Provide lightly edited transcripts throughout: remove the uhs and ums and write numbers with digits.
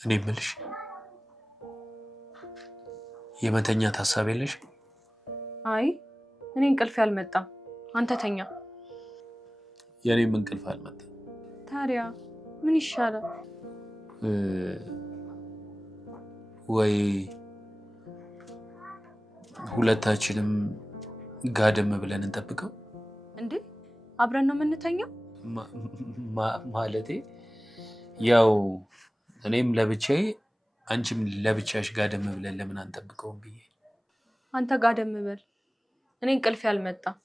እኔ የምልሽ የመተኛት ሀሳብ የለሽ? አይ እኔ እንቅልፍ አልመጣም። አንተ ተኛ። የኔም እንቅልፍ አልመጣም። ታዲያ ምን ይሻላል? ወይ ሁለታችንም ጋደም ብለን እንጠብቀው። እንዴ አብረን ነው የምንተኛው? ማለቴ ያው እኔም ለብቻዬ አንቺም ለብቻሽ ጋደም ብለን ለምን አንጠብቀውም ብዬ። አንተ ጋደም በል፣ እኔ እንቅልፍ አልመጣም።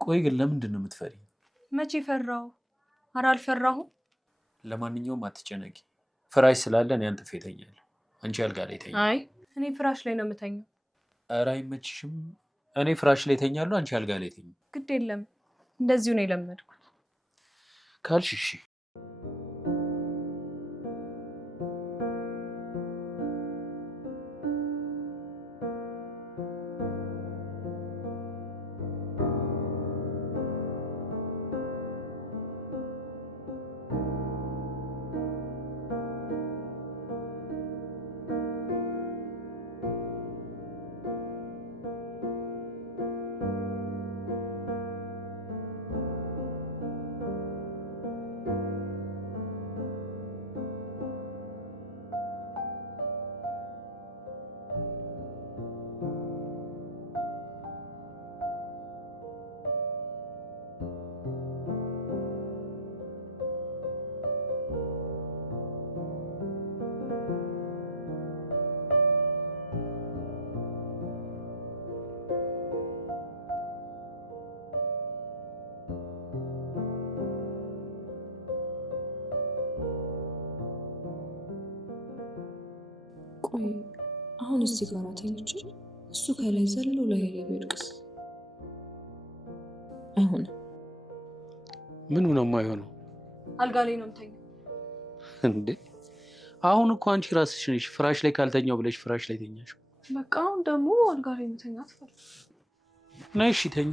ቆይ ግን ለምንድን ነው የምትፈሪ? መቼ ፈራሁ? ኧረ አልፈራሁም። ለማንኛውም አትጨነቂ፣ ፍራሽ ስላለ እኔ አንጥፌ እተኛለሁ፣ አንቺ አልጋ ላይ ተኛ። አይ እኔ ፍራሽ ላይ ነው የምተኛው። ኧረ አይመችሽም? እኔ ፍራሽ ላይ ተኛለሁ፣ አንቺ አልጋ ላይ ተኝ። ግድ የለም እንደዚሁ ነው የለመድኩት ካልሽ እሺ። ቆይ አሁን እዚህ ጋር ተኝቼ እሱ ከላይ ዘሎ ላይ ቢወድቅስ? አይሆንም። ምኑ ነው የማይሆነው? አልጋ ላይ ነው የምተኛው። እንዴ አሁን እኮ አንቺ ራስሽ ነሽ ፍራሽ ላይ ካልተኛው ብለሽ ፍራሽ ላይ ተኛሽ። በቃ አሁን ደግሞ አልጋ ላይ መተኛት ፈልግ። ነይ እሺ ተኝ።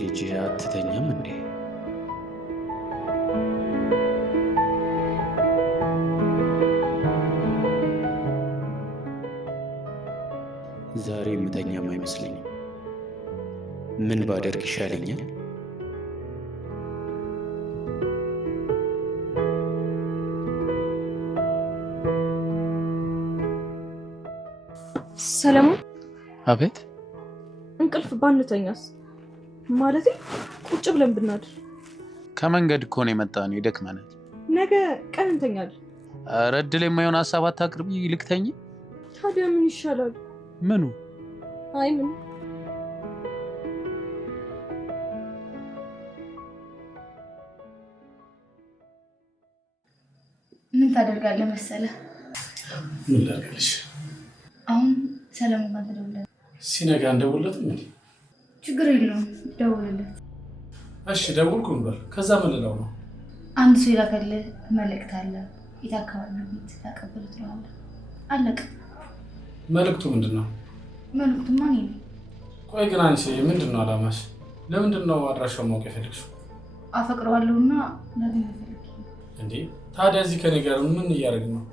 ልጅ አትተኛም እንዴ? ዛሬ የምተኛም አይመስለኝም። ምን ባደርግ ይሻለኛል? ሰለሞን። አቤት። እንቅልፍ ባንተኛስ? ማለቴ ቁጭ ብለን ብናድር። ከመንገድ እኮ ነው የመጣነው፣ ይደክመናል። ነገ ቀን እንተኛለን። ኧረ እድል የማይሆን ሀሳብ አታቅርቢ፣ ልክተኝ። ታዲያ ምን ይሻላል? ምኑ? አይ ምን ታደርጋለህ መሰለህ? ምን ላድርግልሽ? አሁን ሰለሞን ጋር ተደውለህ ሲነጋ እንደውለት ምን ችግር የለውም፣ ደውልለት። እሺ ደውልኩ ነበር። ከዛ ምን ልለው ነው? አንድ ሰው ይላከልህ መልእክት አለ፣ የት አካባቢ ቤት ታቀበል ትለዋለህ። አለቀ። መልእክቱ ምንድን ነው? መልእክቱማ እኔ ነኝ። ቆይ ግን አንቺ ምንድን ነው አላማሽ? ለምንድን ነው አድራሻውን ማወቅ የፈለግሽው? አፈቅረዋለሁና ላገኘው ፈልጌ። እንዴ ታዲያ እዚህ ከኔ ጋር ምን እያደረግን ነው?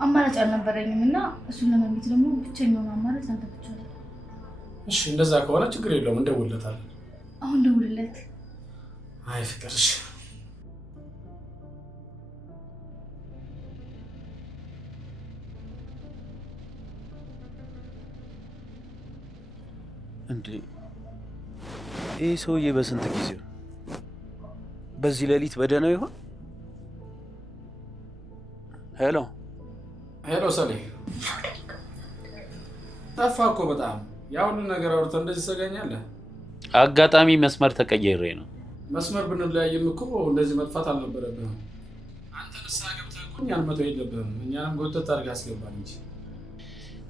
አማራጭ አልነበረኝም እና እሱን ለማግኘት ደግሞ ብቸኛውን አማራጭ አንተ ብቻ ነህ። እሺ እንደዛ ከሆነ ችግር የለውም፣ እንደውልለታለን። አሁን ደውልለት። አይ ፍቅርሽ እንዴ ይህ ሰውዬ በስንት ጊዜው በዚህ ሌሊት በደህናው ይሆን? ሄሎ ሄሎ፣ ሰሌ ጠፋ እኮ በጣም ያ ሁሉ ነገር አውርተህ እንደዚህ ትሰጋኛለህ? አጋጣሚ መስመር ተቀየሬ ነው። መስመር ብንለያይም እኮ እንደዚህ መጥፋት አልነበረብህም። አንተ ንስሐ ገብተህ እኮ እኛን መተው የለብህም። እኛንም ጎተት አድርገህ አስገባን እንጂ።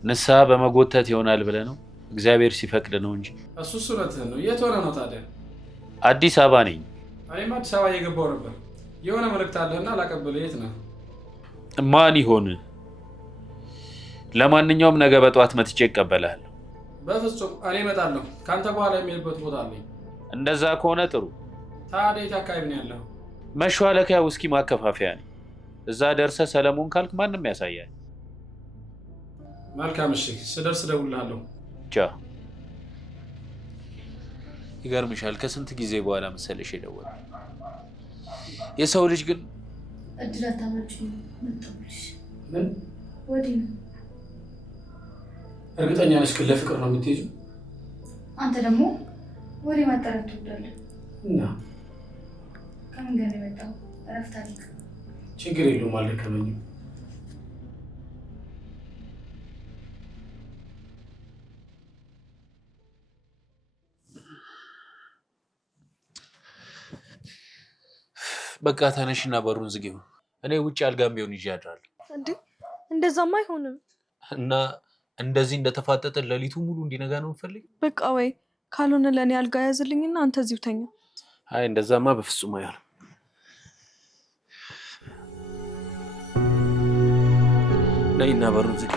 ንስሐ በመጎተት ይሆናል ብለህ ነው? እግዚአብሔር ሲፈቅድ ነው እንጂ። እሱስ እውነትህን ነው። የት ሆነህ ነው ታዲያ? አዲስ አበባ ነኝ። እኔም አዲስ አበባ እየገባሁ ነበር። የሆነ መልእክት አለህና ላቀብልህ። የት ነህ? ማን ይሆን? ለማንኛውም ነገ በጠዋት መጥቼ እቀበልሃለሁ። በፍጹም እኔ እመጣለሁ። ከአንተ በኋላ የሚሄድበት ቦታ አለኝ። እንደዛ ከሆነ ጥሩ። ታዲያ የት አካባቢ ነው ያለኸው? መሿለኪያ ውስኪ ማከፋፈያ ነኝ። እዛ ደርሰህ ሰለሞን ካልክ ማንም ያሳያል። መልካም እሺ፣ ስደርስ እደውልልሃለሁ። ቻው። ይገርምሻል፣ ከስንት ጊዜ በኋላ መሰለሽ የደወለው። የሰው ልጅ ግን እድል አታመጪም። መጣሁልሽ። ምን ወዲህ ነው? እርግጠኛ ነሽ ግን ለፍቅር ነው የምትሄጂው? አንተ ደግሞ ወሬ ማጣራት ትወዳለህ እና ከምን ጋር ነው የመጣው? እረፍት አድርግ። ችግር የለውም፣ አልደከመኝም። በቃ ተነሽና በሩን ዝጊው። እኔ ውጭ አልጋም ቢሆን ይዤ አድራለሁ። እንዴ እንደዛማ አይሆንም። እና እንደዚህ እንደተፋጠጠ ሌሊቱ ሙሉ እንዲነጋ ነው የምፈልግ? በቃ ወይ ካልሆነ ለእኔ አልጋ ያዝልኝና አንተ እዚሁ ተኛ። አይ እንደዛማ በፍጹም አይሆንም። ነይና በሩን ዝጊ።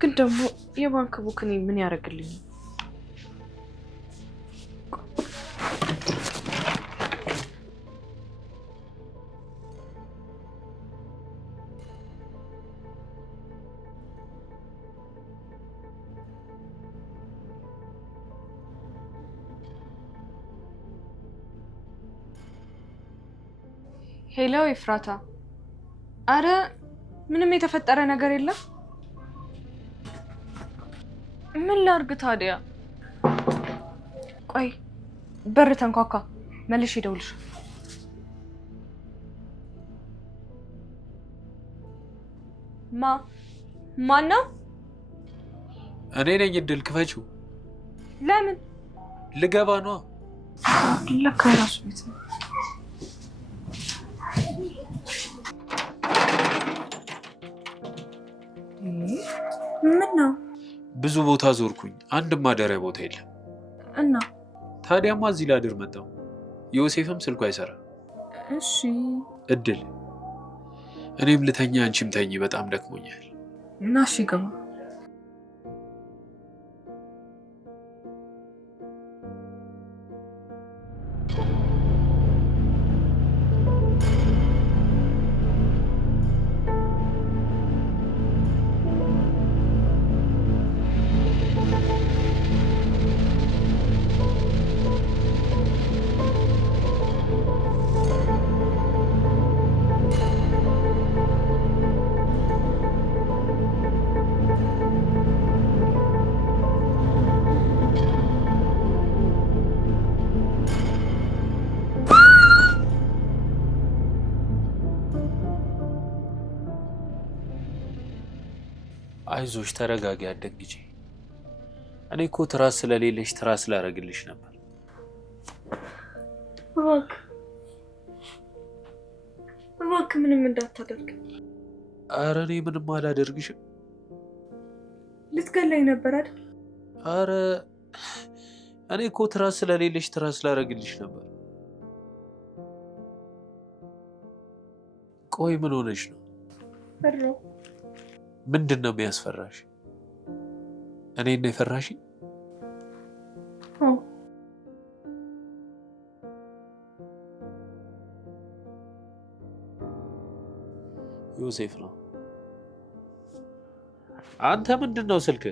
ግን ደግሞ የባንክ ቡክ እኔ ምን ያደርግልኝ? ሄሎ ኤፍራታ። አረ ምንም የተፈጠረ ነገር የለም። ምን ላድርግ ታዲያ? ቆይ በር ተንኳኳ፣ መልሼ እደውልልሽ። ማን ነው? እኔ ነኝ። እድል ክፈችው። ለምን? ልገባ ነዋ። ለካ የራሱ ቤት ነው። ምን ነው? ብዙ ቦታ ዞርኩኝ፣ አንድም ማደሪያ ቦታ የለም። እና ታዲያማ እዚህ ላድር መጣሁ። ዮሴፍም ስልኩ አይሰራም። እሺ እድል፣ እኔም ልተኛ፣ አንቺም ተኝ። በጣም ደክሞኛል። እና እሺ ግባ። አይዞሽ ተረጋጊ አትደንግጪ። እኔ እኮ ትራስ ስለሌለሽ ትራስ ላረግልሽ ነበር። እባክህ ምንም እንዳታደርግ። ኧረ እኔ ምንም አላደርግሽም። ልትገለኝ ነበር አይደል? ኧረ እኔ እኮ ትራስ ስለሌለሽ ትራስ ላረግልሽ ነበር። ቆይ ምን ሆነሽ ነው? ፈራሁ። ምንድን ነው የሚያስፈራሽ? እኔን ነው የፈራሽኝ? አዎ። ዮሴፍ ነው። አንተ ምንድን ነው ስልክ?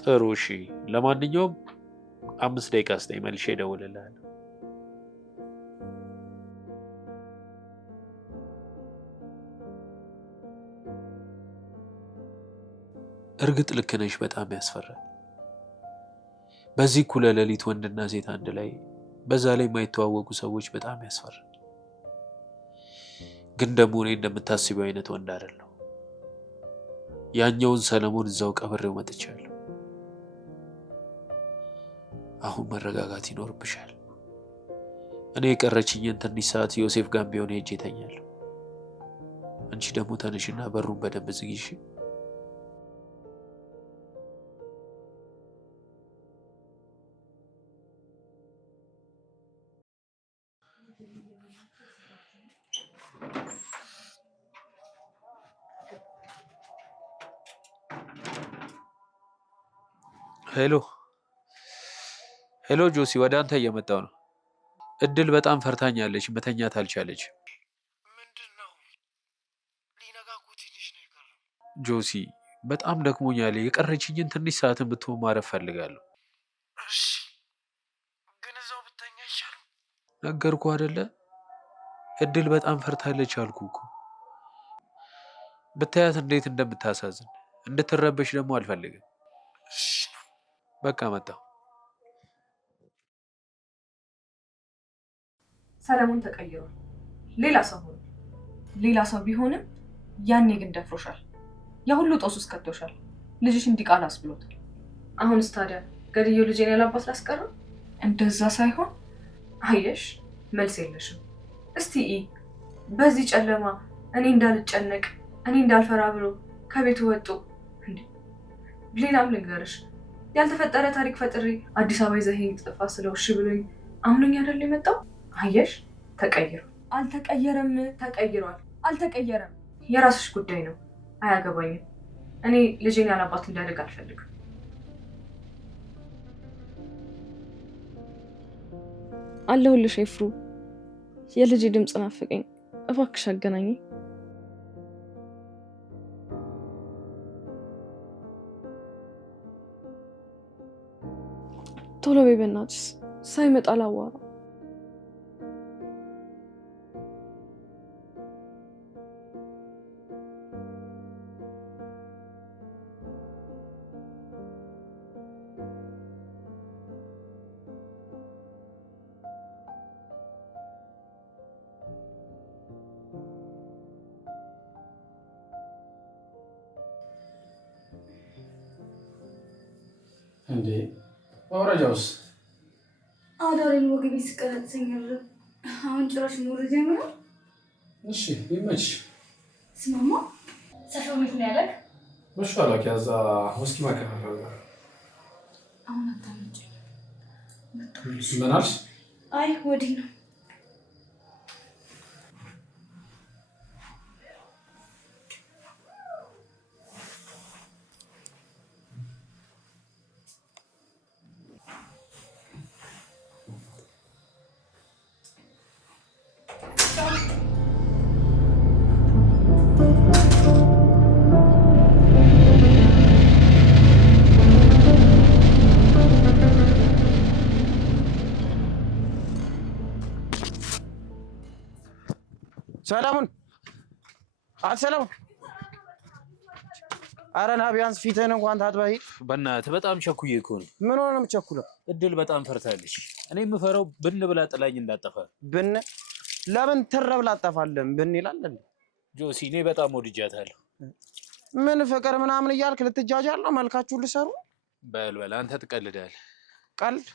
ጥሩ እሺ። ለማንኛውም 5 ደቂቃ ስጠኝ፣ መልሼ እደውልልሃለሁ። እርግጥ ልክ ነሽ፣ በጣም ያስፈራል። በዚህ እኩለ ሌሊት ወንድና ሴት አንድ ላይ፣ በዛ ላይ የማይተዋወቁ ሰዎች በጣም ያስፈራል። ግን ደግሞ እኔ እንደምታስቢው አይነት ወንድ አይደለሁ። ያኛውን ሰለሞን እዛው ቀብሬው መጥቻለሁ። አሁን መረጋጋት ይኖርብሻል። እኔ የቀረችኝን ትንሽ ሰዓት ዮሴፍ ጋር ቢሆን ሄጄ እተኛለሁ። አንቺ ደግሞ ተነሽና በሩን በደንብ ዝጊሽ። ሄሎ ሄሎ፣ ጆሲ ወደ አንተ እየመጣው ነው። እድል በጣም ፈርታኛለች፣ መተኛት አልቻለች። ምንድነው? ሊነጋ እኮ ትንሽ ነው የቀረው። ጆሲ በጣም ደክሞኛል። የቀረችኝን ትንሽ ሰዓትን ብትሆን ማረፍ ፈልጋለሁ። እሺ፣ ግን እዛው ብተኛ አይሻልም? ነገርኩ አይደለ? እድል በጣም ፈርታለች አልኩ እኮ። ብታያት እንዴት እንደምታሳዝን። እንድትረበሽ ደግሞ አልፈልግም። እሺ፣ በቃ መጣሁ። ሰለሞን ተቀይሯል። ሌላ ሰው ሆነ። ሌላ ሰው ቢሆንም ያኔ ግን ደፍሮሻል። ያ ሁሉ ጦስ ውስጥ ከቶሻል። ልጅሽ እንዲቃል አስብሎታል። አሁንስ ታዲያ ገድዬው ልጄን ያላባት ላስቀረው? እንደዛ ሳይሆን አየሽ፣ መልስ የለሽም። እስቲ በዚህ ጨለማ እኔ እንዳልጨነቅ እኔ እንዳልፈራ ብሎ ከቤቱ ወጡ እንዴ? ሌላም ልንገርሽ፣ ያልተፈጠረ ታሪክ ፈጥሬ አዲስ አበባ ይዘኸኝ ጥፋ ስለው እሺ ብሎኝ አምኖኝ አይደል የመጣው? አየሽ፣ ተቀይሯል። አልተቀየረም። ተቀይሯል። አልተቀየረም። የራስሽ ጉዳይ ነው፣ አያገባኝም። እኔ ልጄን ያላባት እንዲያደግ አልፈልግም። አለሁልሽ ኤፍሩ። የልጅ ድምፅ ናፍቀኝ፣ እባክሽ አገናኝ። ቶሎ በይ በእናትሽ፣ ሳይመጣ ላዋራ። እንዴ ወረጃውስ? አዳሬን ወገቤ ስቀረጽኛል። አሁን ጭራሽ ኖር ጀምሯል። እሺ ይመች። ስማማ ሰፈር ቤት ነው ያለክ? ወሽዋላ ከዛ ውስኪ ማከራረው። አሁን አታመጭ። ምን አልሽ? አይ ወዲህ ነው። ሰለሞን ሰለሞን፣ ኧረ ና ቢያንስ ፊትህን እንኳን ታጥበህ ሂድ። በእናትህ በጣም ቸኩዬ እኮ ነው። ምን ሆነ ነው የምትቸኩለው? እድል በጣም ፈርታለች። እኔ የምፈራው ብን ብላ ጥላኝ እንዳጠፋ። ብን ለምን ትረብ ላጠፋለን? ብን ይላል እንዴ? ጆሲ እኔ በጣም ወድጃታለሁ። ምን ፍቅር ምናምን እያልክ ልትጃጃል ነው? መልካችሁ ልሰሩ በል አንተ ትቀልዳለህ። ቀልድ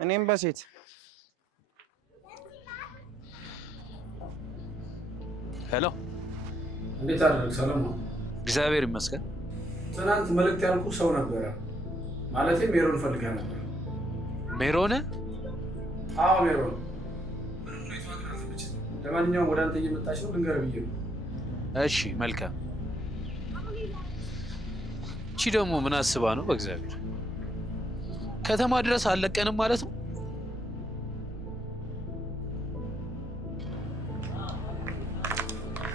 እኔም በሴት ሄሎ፣ እንዴት አደረግ? ሰላም ነው? እግዚአብሔር ይመስገን። ትናንት መልእክት ያልኩ ሰው ነበረ። ማለቴ ሜሮን ፈልጋ ነበር። ሜሮን? አዎ ሜሮን። ምንም ነው የተዋግራት ብቻ። ለማንኛውም ወደ አንተ እየመጣች ነው፣ ልንገርህ ብዬ ነው። እሺ መልካም። እቺ ደግሞ ምን አስባ ነው? በእግዚአብሔር ከተማ ድረስ አልለቀንም ማለት ነው?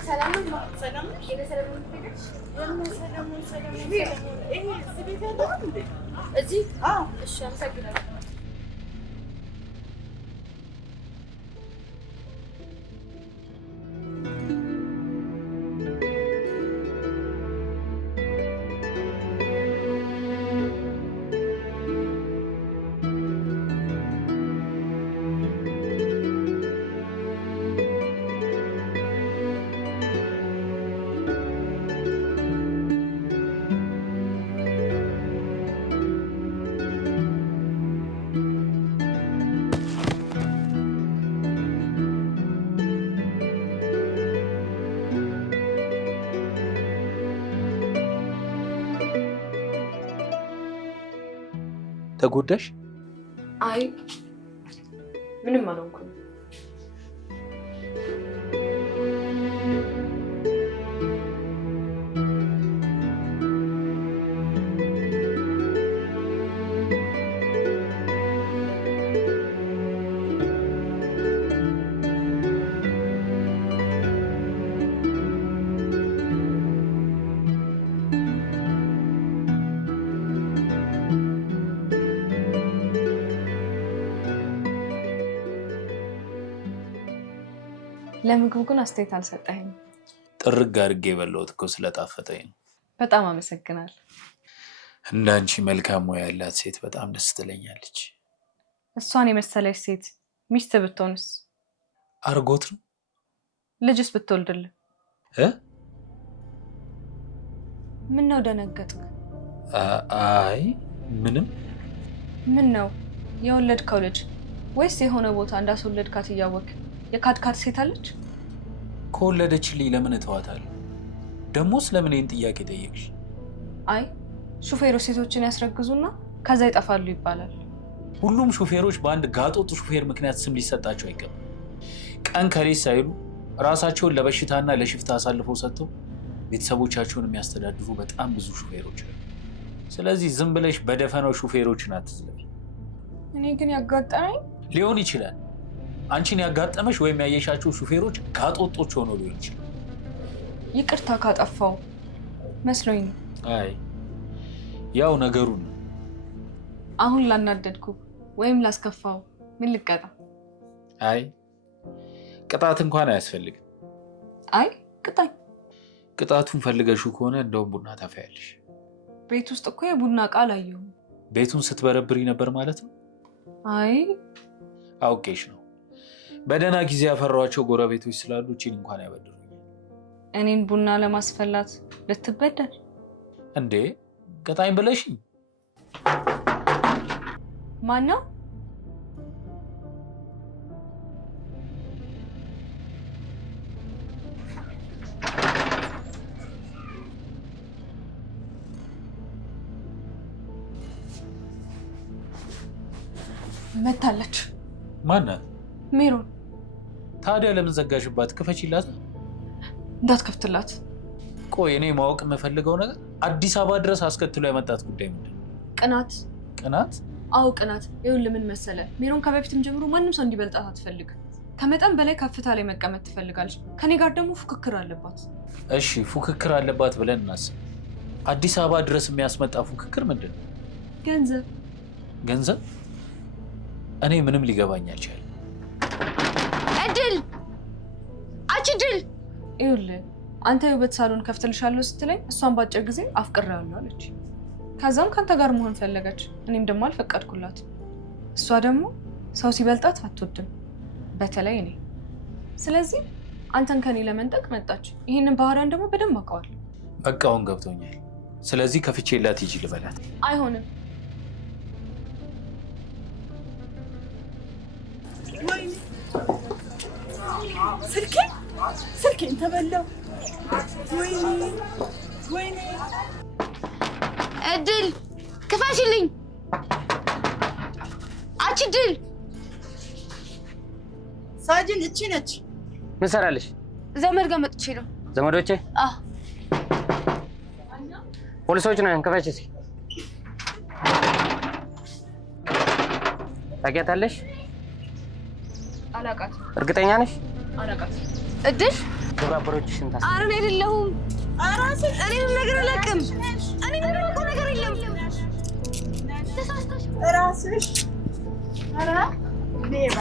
ሰላም ተጎዳሽ? አይ ምንም አልሆንኩም። ለምግቡ ግን አስተያየት አልሰጠኸኝም። ጥርግ አድርጌ የበላሁት እኮ ስለጣፈጠኝ ነው። በጣም አመሰግናለሁ። እንዳንቺ መልካም ሙያ ያላት ሴት በጣም ደስ ትለኛለች። እሷን የመሰለች ሴት ሚስት ብትሆንስ? አርጎት ነው። ልጅስ ብትወልድልህ? ምን ነው ደነገጥክ? አይ ምንም። ምን ነው የወለድከው ልጅ ወይስ የሆነ ቦታ እንዳስወለድካት እያወቅህ የካትካት ሴት አለች? ከወለደችልኝ ለምን እተዋታለሁ? ደሞስ ለምን ይህን ጥያቄ ጠየቅሽ? አይ ሹፌሮች ሴቶችን ያስረግዙና ከዛ ይጠፋሉ ይባላል። ሁሉም ሹፌሮች በአንድ ጋጦጥ ሹፌር ምክንያት ስም ሊሰጣቸው አይገባም። ቀን ከሌት ሳይሉ ራሳቸውን ለበሽታና ለሽፍታ አሳልፈው ሰጥተው ቤተሰቦቻቸውን የሚያስተዳድሩ በጣም ብዙ ሹፌሮች አሉ። ስለዚህ ዝም ብለሽ በደፈናው ሹፌሮችን አትዝለፊ። እኔ ግን ያጋጠመኝ ሊሆን ይችላል። አንቺን ያጋጠመሽ ወይም ያየሻቸው ሹፌሮች ጋጦጦች ሆነው ሊሆን ይችላል። ይቅርታ ካጠፋው መስሎኝ ነው። አይ ያው ነገሩን ነው። አሁን ላናደድኩ ወይም ላስከፋው ምን ልቀጣ? አይ ቅጣት እንኳን አያስፈልግም። አይ ቅጣኝ። ቅጣቱን ፈልገሽው ከሆነ እንደውም ቡና ታፈያለሽ። ቤት ውስጥ እኮ የቡና እቃ አላየሁም። ቤቱን ስትበረብሪ ነበር ማለት ነው? አይ አውቄሽ ነው። በደህና ጊዜ ያፈሯቸው ጎረቤቶች ስላሉ እቺን እንኳን ያበድሩኛል። እኔን ቡና ለማስፈላት ልትበደል እንዴ? ቅጣኝ ብለሽኝ። ማነው? መታለች። ማናት? ሜሮን። ታዲያ ለምን ዘጋሽባት? ክፈችላት። እንዳትከፍትላት። ቆይ እኔ ማወቅ የምፈልገው ነገር አዲስ አበባ ድረስ አስከትሎ ያመጣት ጉዳይ ምንድን ነው? ቅናት። ቅናት? አዎ ቅናት። ይኸውልህ ምን መሰለህ፣ ሜሮን ከበፊትም ጀምሮ ማንም ሰው እንዲበልጣት አትፈልግም። ከመጠን በላይ ከፍታ ላይ መቀመጥ ትፈልጋለች። ከኔ ጋር ደግሞ ፉክክር አለባት። እሺ ፉክክር አለባት ብለን እናስብ። አዲስ አበባ ድረስ የሚያስመጣ ፉክክር ምንድን ነው? ገንዘብ። ገንዘብ? እኔ ምንም ሊገባኝ አልቻለም። እድል አንቺ ድል። ይኸውልህ አንተ የውበት ሳሎን ከፍትልሻለሁ ስትለኝ እሷን ባጭር ጊዜ አፍቅሬያለሁ አለች። ከዛም ከአንተ ጋር መሆን ፈለገች። እኔም ደግሞ አልፈቀድኩላት። እሷ ደግሞ ሰው ሲበልጣት አትወድም፣ በተለይ እኔ። ስለዚህ አንተን ከኔ ለመንጠቅ መጣች። ይሄንን ባህሪዋን ደግሞ በደንብ አውቀዋለሁ። በቃ አሁን ገብቶኛል። ስለዚህ ከፍቼላት ሂጂ ልበላት። አይሆንም። ስልኬን ተበላው። ወይኔ እድል ክፈሽልኝ። አቺ እድል ሳጅን እቺ ነች። ምን ሰራልሽ? ዘመድ ጋር መጥቼ ነው። ዘመዶቼ? ፖሊሶች ነን። ክፈች እስኪ። ታውቂያታለሽ? አላውቃትም። እርግጠኛ ነሽ? አላውቃትም። እድል ግብረ አበሮችሽን ታስ ኧረ እኔ አይደለሁም። እኔ ምንም ነገር አላውቅም። እኔ ምንም አውቀው ነገር የለም። ተሳስተሽ ራስሽ ሌባ